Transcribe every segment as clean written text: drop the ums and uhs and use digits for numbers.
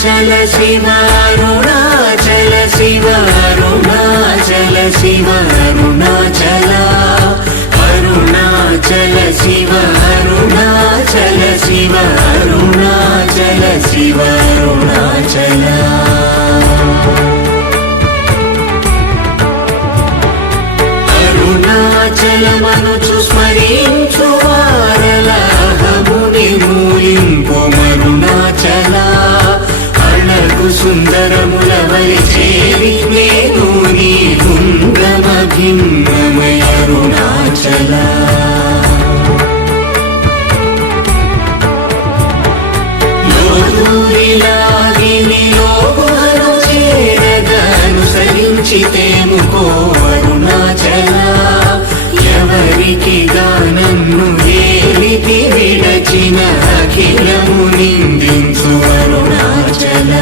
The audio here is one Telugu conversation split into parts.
అరుణాచల శివ అరుణాచల శివ అరుణాచల శివ అరుణాచల అరుణాచల శివ అరుణాచల శివ అరుణాచల శివ అరుణాచల అరుణాచలమనుచు స్మరించు వారల అహముని మూలింపు మరుణాచల అళగు సుందరముల వలి చేరి నేను నీ గుండమ భిన్నమయ అరుణాచల లోదూరిలాగిని లోగుహను చేరగా అనుసరించితేముకో అరుణాచల ఎవరికి గానన్ను ఏలికి విడచిన అఖిలము నిందించు అరుణాచల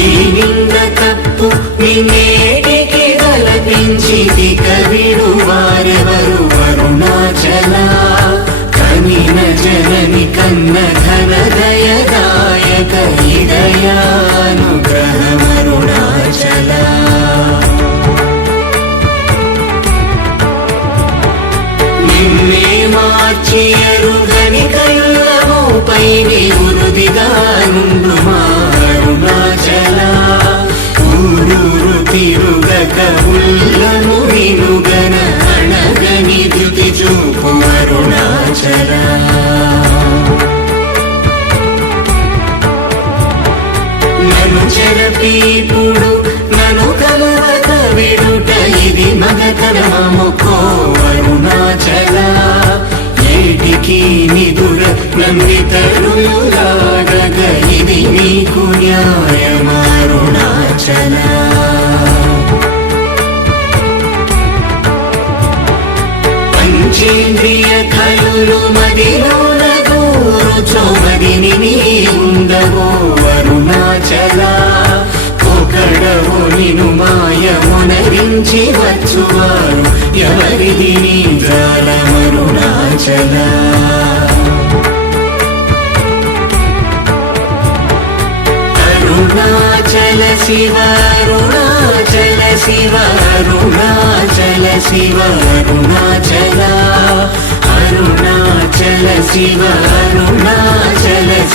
ఈ నింద తప్పు నిన్నేటికి గలపించి కవిడు వారెవరు అరుణాచల కనిన జనని కన్న ఘన దయదాయక హృదయానుగ్రహమరుణాచల నిన్నే మార్చి ఎరుగని కళ్ళమోపై ఉరుదిగా నుండు మా అరుణాచల ఊరూరు తిరుగక ఉల్లము వినుగన అణగని ధృతి చూపు అరుణాచల నన్ను చెరపీపుడు నన్ను కలవక విడుట ఇది మగతరమముకో అరుణాచల ఏటికి నిదుర నందితరులాగగ ఇది నీకు న్యాయమరుణాచల పంచేంద్రియ కలులు మదిలోన గోరుచో మదిని నీ ఉండవో అరుణాచల ఒకడవో నిను మాయమునరించి వచ్చువారు ఎవరిది నీ జాలమరుణాచల అరుణాచల శివ అరుణాచల శివ అరుణాచల శివ అరుణాచల అరుణాచల శివ అరుణాచల